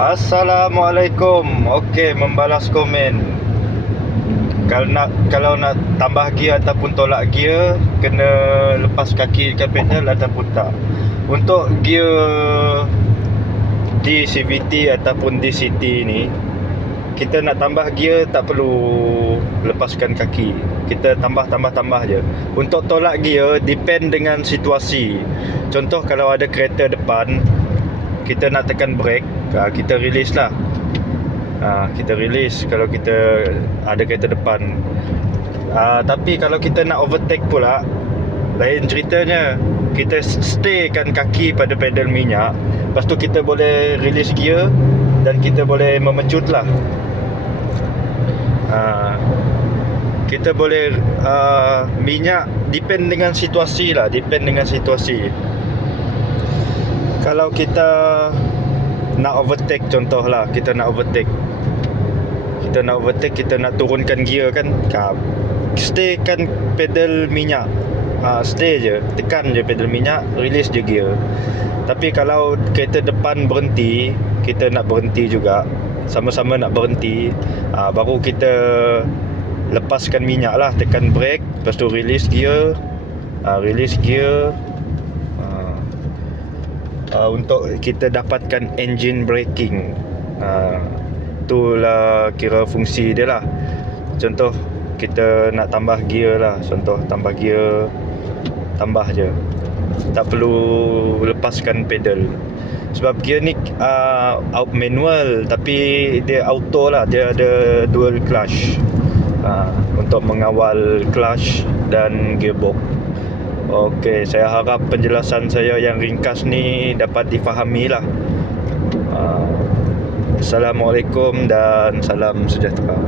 Assalamualaikum. Okey, membalas komen. Kalau nak tambah gear ataupun tolak gear, kena lepas kaki dekat pedal ataupun tak. Untuk gear di CVT ataupun di CT ni, kita nak tambah gear tak perlu lepaskan kaki. Kita tambah je. Untuk tolak gear depend dengan situasi. Contoh kalau ada kereta depan, kita nak tekan brake, kita release lah. Kita release kalau kita ada kereta depan. Tapi kalau kita nak overtake pula, lain ceritanya. Kita staykan kaki pada pedal minyak, lepas tu kita boleh release gear dan kita boleh memecut lah. Kita boleh minyak depend dengan situasi lah. Kalau kita nak overtake, contoh lah, kita nak overtake, kita nak turunkan gear kan, staykan pedal minyak. Stay je, tekan je pedal minyak, release je gear. Tapi kalau kereta depan berhenti, kita nak berhenti juga, sama-sama nak berhenti, baru kita lepaskan minyak lah, tekan brake, lepas tu release gear. Untuk kita dapatkan engine braking. Itulah kira fungsi dia lah. Contoh kita nak tambah gear lah, tambah gear, tambah je, tak perlu lepaskan pedal. Sebab gear ni manual, tapi dia auto lah, dia ada dual clutch, untuk mengawal clutch dan gearbox. Okey, saya harap penjelasan saya yang ringkas ni dapat difahami lah. Assalamualaikum dan salam sejahtera.